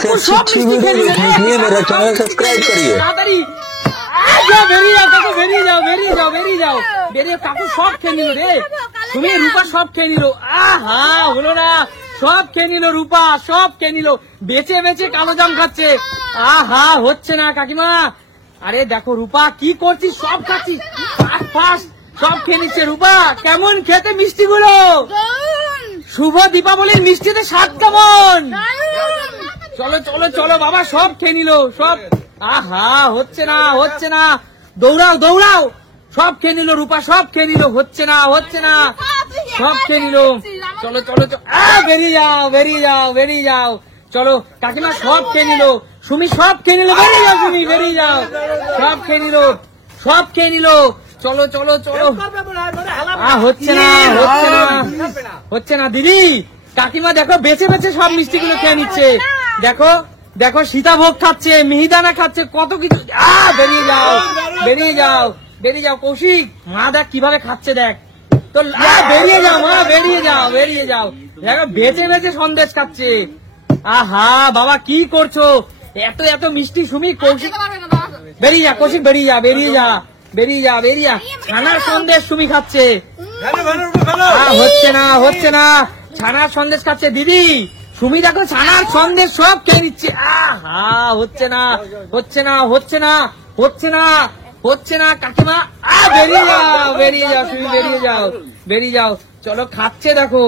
কাকু সব মিষ্টি খেয়ে নিল। मेरा चैनल सब्सक्राइब करिए। তাড়াতাড়ি বেরিয়ে যাও কাকু, বেরিয়ে যাও, বেরিয়ে যাও, বেরিয়ে যাও, বেরিয়ে। কাকু সব খেয়ে নিল রে, তুমি রূপা সব খেয়ে নিল। আহা, হলো না, সব খেয়ে নিল রূপা, সব খেয়ে নিল। বেঁচে বেঁচে কালো জাম খাচ্ছে। আহা, হচ্ছে না কাকিমা। আরে দেখো রূপা কি করছিস, সব খাচ্ছিস, ফাস্ট সব খেয়ে নিচ্ছে। রূপা কেমন খেতে মিষ্টি গুলো? শুভ দীপাবলির মিষ্টিতে স্বাদ কেমন? চলো চলো চলো বাবা, সব খেয়ে নিল সব। আহা, হচ্ছে না, হচ্ছে না, দৌড়াও দৌড়াও, সব খেয়ে নিল রূপা, সব খেয়ে নিল। হচ্ছে না, হচ্ছে না, সব খেয়ে নিল। চলো চলো চলো, বেরিয়ে যাও, বেরিয়ে যাও, বেরিয়ে যাও। চলো কাকিমা সব খেয়ে নিল, সুমি সব খেয়ে নিল। বেরিয়ে যাও সুমি, বেরিয়ে যাও, সব খেয়ে নিল, সব খেয়ে নিল। চলো চলো চলো। হচ্ছে না, হচ্ছে না, হচ্ছে না। দিদি কাকিমা দেখো বেছে বেছে সব মিষ্টি গুলো খেয়ে নিচ্ছে। দেখো দেখো, সীতাভোগ খাচ্ছে, মিহিদানা খাচ্ছে, কত কিছু। বেরিয়ে যাও, বেরিয়ে যাও, বেরিয়ে যাও। কৌশিক মা দেখ কিভাবে খাচ্ছে, দেখ তো। বেরিয়ে যাও মা, বেরিয়ে যাও, বেরিয়ে যাও। দেখো বেছে বেছে সন্দেশ খাচ্ছে। আহা বাবা, কি করছো? এত এত মিষ্টি। সুমি, কৌশিক বেরিয়ে যা, কৌশিক বেরিয়ে যা, বেরিয়ে যা, বেরিয়ে যা, বেরিয়ে যা। ছানার সন্দেশ সুমি খাচ্ছে। হচ্ছে না, হচ্ছে না, ছানার সন্দেশ খাচ্ছে। দিদি সুমি দেখো ছানার সন্দেশ সব খেয়ে নিচ্ছে। আহা, হচ্ছে না, হচ্ছে না, হচ্ছে না, হচ্ছে না, হচ্ছে না। কাকিমা বেরিয়ে যাও, বেরিয়ে যাও সুমি, বেরিয়ে যাও, বেরিয়ে যাও। চলো খাচ্ছে দেখো।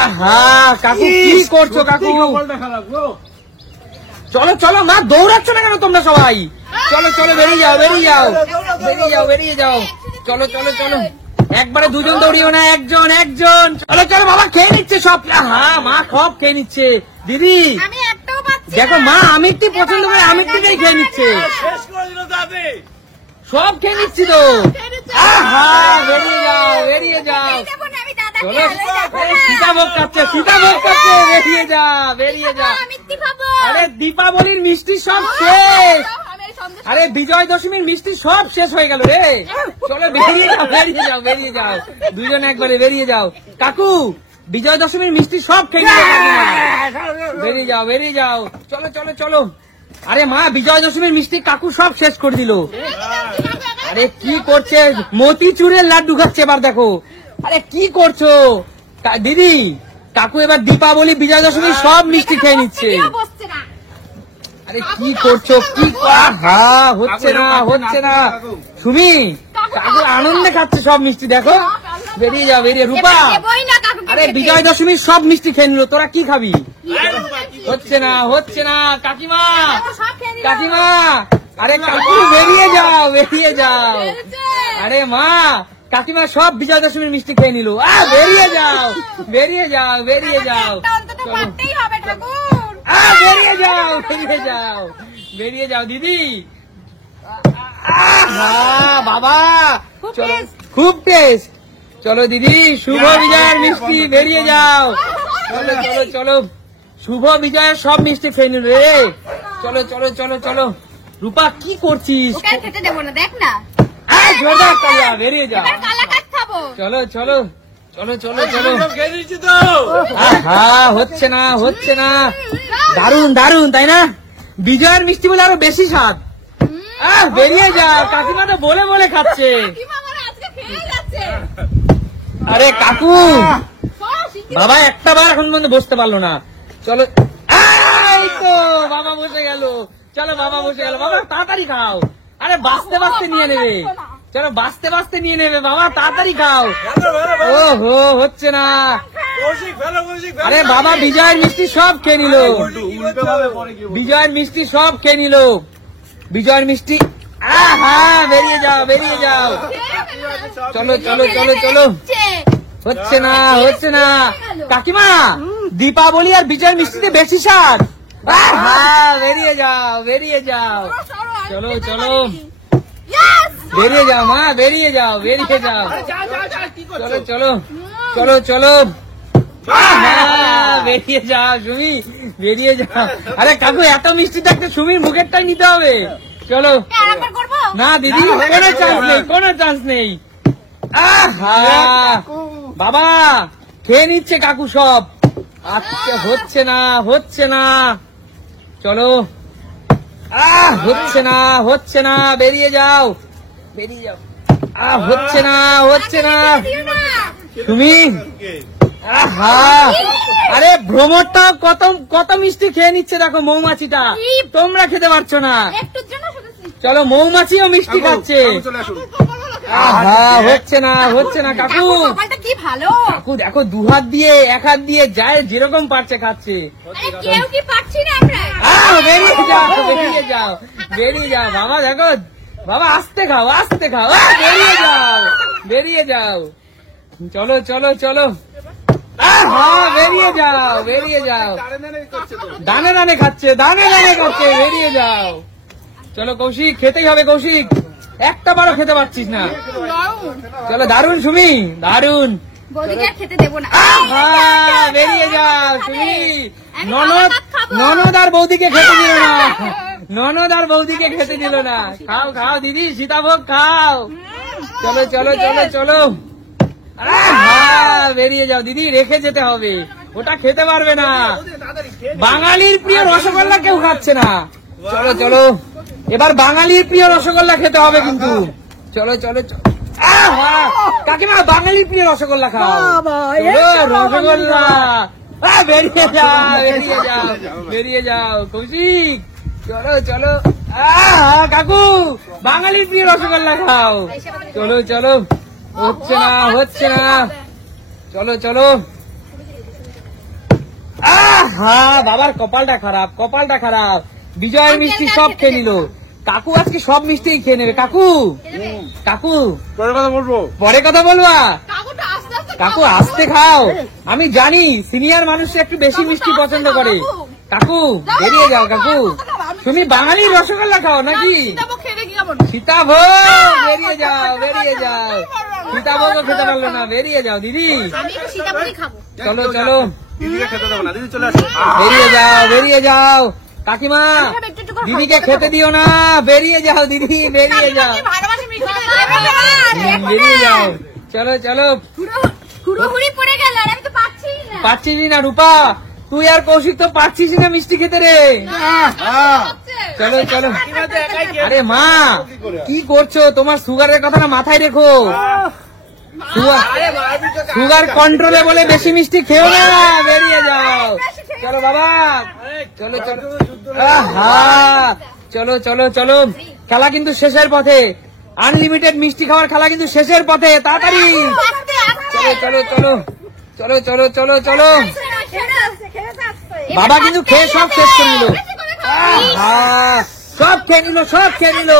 আহা কাকু কি করছো কাকু? চলো চলো মা, দৌড়াচ্ছ না কেন তোমরা সবাই? চলো চলো, বেরিয়ে যাও, বেরিয়ে যাও, বেরিয়ে যাও, বেরিয়ে যাও। চলো চলো চলো, একবারে দুজন দৌড়িও না, একজন একজন। চলো চলো বাবা, খেয়ে নিচ্ছে সব। হা, মা সব খেয়ে নিচ্ছে। দিদি দেখো মা আমিরটি পছন্দ করে আমিরটিটাই খেয়ে নিচ্ছে, সব খেয়ে নিচ্ছি তো। আহা, বেরিয়ে যাও, বেরিয়ে যাও। চলো, সীতাভোগ খাচ্ছে, সীতাভোগ খাচ্ছে। বেরিয়ে যা, বেরিয়ে যা। আরে দীপাবলির মিষ্টি সব শেষ। আরে বিজয় দশমীর মিষ্টি সব শেষ হয়ে গেল রে। চলো বেরিয়ে যাও, বেরিয়ে যাও, বেরিয়ে যাও, দুজন একবারে বেরিয়ে যাও। কাকু বিজয় দশমীর মিষ্টি সব খেয়ে নিল। বেরিয়ে যাও, বেরিয়ে যাও। চলো চলো চলো। আরে মা, বিজয় দশমীর মিষ্টি কাকু সব শেষ করে দিল। আরে কি করছে? মতিচুরের লাড্ডু খাচ্ছে এবার, দেখো। আরে কি করছো দিদি? কাকু এবার দীপাবলি বিজয় দশমীর সব মিষ্টি খেয়ে নিচ্ছে। আরে কি করছো? কি হচ্ছে না, হচ্ছে না। সুমি কাকু আনন্দে খাচ্ছে সব মিষ্টি, দেখো। বেরিয়ে যাও, বেরিয়ে। রূপা আরে বিজয় দশমীর সব মিষ্টি খেয়ে নিল, তোরা কি খাবি? হচ্ছে না, হচ্ছে না। কাকিমা, কাকিমা, আরে কাকু বেরিয়ে যাও, বেরিয়ে যাও। আরে মা, কাকিমা সব বিজয় দশমীর মিষ্টি খেয়ে নিল। বেরিয়ে যাও, বেরিয়ে যাও, বেরিয়ে যাও। বেরিয়ে যাও, বেরিয়ে যাও, বেরিয়ে যাও। দিদি বাবা, চলো, খুব টেস্ট। চলো দিদি, শুভ বিজয়ের মিষ্টি, বেরিয়ে যাও। চলো চলো চলো, শুভ বিজয়ের সব মিষ্টি খেয়ে নিল রে। চলো চলো চলো চলো। রূপা কি করছিস? জোরদার কালিয়া, বেরিয়ে যাও। চলো চলো চলো চলো চলো। হচ্ছে না, হচ্ছে না। দারুন দারুন, তাই না? বিজয়ের মিষ্টি বলে আরো বেশি স্বাদ। বেরিয়ে যাও, কাকিমা তো বলে বলে খাচ্ছে। আরে কাকু বাবা একটা বার এখন পর্যন্ত বসতে পারলো না। চলো, এই তো বাবা বসে গেল। চলো বাবা বসে গেল। বাবা তাড়াতাড়ি খাও। আরে বাঁচতে বাঁচতে নিয়ে নেবে। চলো বাঁচতে বাঁচতে নিয়ে নেবে বাবা, তাড়াতাড়ি খাও। ওহো, হচ্ছে না। আরে বাবা বিজয়ের মিষ্টি সব খেয়ে নিল, বিজয়ের মিষ্টি সব খেয়ে নিল, বিজয়ের মিষ্টি। বেরিয়ে যাও, বেরিয়ে যাও। চলো চলো চলো চলো। হচ্ছে না, হচ্ছে না। কাকিমা দীপাবলি আর বিজয়ের মিষ্টিতে বেশি স্বাদ। বেরিয়ে যাও, বেরিয়ে যাও। চলো চলো, বেরিয়ে যাও মা, বেরিয়ে যাও, বেরিয়ে যাও। চলো চলো চলো চলো, বেরিয়ে যাও সুমি, বেরিয়ে যাও। আরে কাকু এত মিষ্টি থাকতে সুমির মুখেরটাই নিতে হবে। চলো না দিদি, কোনো চান্স নেই, কোনো চান্স নেই। বাবা খেয়ে নিচ্ছে কাকু সব। আচ্ছা, হচ্ছে না, হচ্ছে না, চলো। হচ্ছে না, হচ্ছে না, বেরিয়ে যাও, বেরিয়ে যাও। হচ্ছে না, হচ্ছে না। তুমি আরে ভ্রমরটা কত কত মিষ্টি খেয়ে নিচ্ছে দেখো মৌমাছিটা, তোমরা খেতে পারছো না। চলো, মৌমাছিও মিষ্টি খাচ্ছে। হচ্ছে না, হচ্ছে না। কাকু কি ভালো, কাকু দেখো 2 হাত দিয়ে 1 হাত দিয়ে যায় যেরকম পারছে খাচ্ছে। কেউ কি পাচ্ছি না আমরা। বেরিয়ে যাও, বেরিয়ে যাও, বেরিয়ে যাও বাবা। দেখো বাবা, আস্তে খাও, আস্তে খাও। বেরিয়ে যাও, বেরিয়ে যাও। চলো চলো চলো। বেরিয়ে যাও, বেরিয়ে যাও। দানে দানে খাচ্ছে, দানে দানে খাচ্ছে। বেরিয়ে যাও। চলো কৌশিক, খেতেই হবে কৌশিক, একটা বারও খেতে পারছিস না। চলো, দারুন সুমি, দারুন। খেতে দেবো না। বেরিয়ে যাও সুমি। ননদ আর বৌদিকে খেতে দিল না, ননদ আর বৌদিকে খেতে দিল না। খাও খাও দিদি, সীতাভোগ খাও। চলো চলো চলো চলো। বেরিয়ে যাও দিদি, রেখে যেতে হবে, ওটা খেতে পারবে না। বাঙালির প্রিয় রসগোল্লা কেউ খাচ্ছে না। চলো চলো, এবার বাঙালির প্রিয় রসগোল্লা খেতে হবে কিন্তু। চলো চলো চলো। কাকিমা, বাঙালির প্রিয় রসগোল্লা খাও। রসগোল্লা। বেরিয়ে যাও, বেরিয়ে যাও, বেরিয়ে যাও কৌশিক। চলো চলো। কাকু, বাঙালির প্রিয় রসগোল্লা খাও। চলো চলো। হচ্ছে না, হচ্ছে না। চলো চলো। বাবার কপালটা খারাপ, কপালটা খারাপ। বিজয়ের মিষ্টি সব খেয়ে নিল। কাকু আজকে সব মিষ্টিই খেয়ে নেবে। কাকু, কাকু পরে কথা বলবো, পরে কথা বলবা। কাকু আস্তে খাও, আমি জানি সিনিয়র মানুষরা একটু বেশি মিষ্টি পছন্দ করে। কাকু বেরিয়ে যাও। কাকু, তুমি বাঙালির রসগোল্লা খাও নাকি? সীতাভোগ। বেরিয়ে যাও, বেরিয়ে যাও। সীতাভোগও খেতে পারলো না। বেরিয়ে যাও দিদি। চলো চলো। দিদিকে খেতে দেবো না, দিদি চলে আসো। বেরিয়ে যাও, বেরিয়ে যাও। কাকিমা, দিদিকে খেতে দিও না। বেরিয়ে যাও দিদি, বেরিয়ে যাও, বেরিয়ে যাও। চলো চলো। পাচ্ছিস না রূপা, তুই আর কৌশিক তো পাচ্ছিস না মিষ্টি খেতে রে। চলো চলো। আরে মা, কি করছো? তোমার সুগারের কথাটা মাথায় রেখো। সুগার কন্ট্রোলে বলে বেশি মিষ্টি খেও না। বেরিয়ে যাও। চলো বাবা, চলো চলো। চলো চলো চলো। খেলা কিন্তু শেষের পথে। আনলিমিটেড মিষ্টি খাওয়ার খেলা কিন্তু শেষের পথে। তাড়াতাড়ি চলো চলো চলো। চলো চলো চলো চলো। বাবা কিন্তু খেয়ে সব শেষ করে নিল। সব খেয়ে নিল, সব খেয়ে নিল।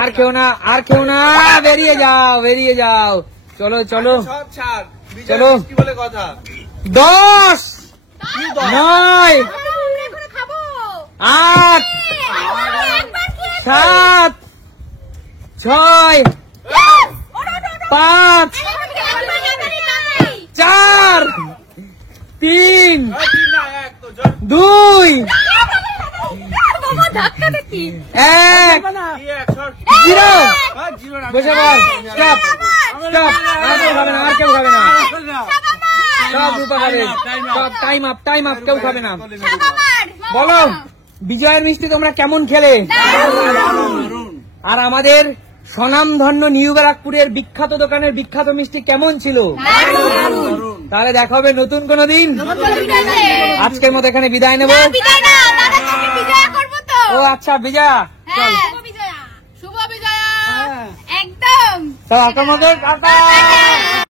আর কেউ না, আর কেউ না। বেরিয়ে যাও, বেরিয়ে যাও। চলো চলো চলো। 10, 9, 8, 7, 6, 5, 4, 3, 2, 1, 0। বসে বল। Stop stop. আর কেউ খাবে না, আর কেউ খাবে না। সব রূপা খাবে। সব টাইম আপ, টাইম আপ। কেউ খাবে না। বলো, বিজয়ের মিষ্টি তোমরা কেমন খেলে? আর আমাদের স্বনামধন্য নিউ ব্যারাকপুরের বিখ্যাত দোকানের বিখ্যাত মিষ্টি কেমন ছিল? তাহলে দেখা হবে নতুন কোনো দিন। আজকের মতো এখানে বিদায় নেব। ও আচ্ছা, বিজয়া, শুভ বিজয়া। একদম। তো আপনার মতো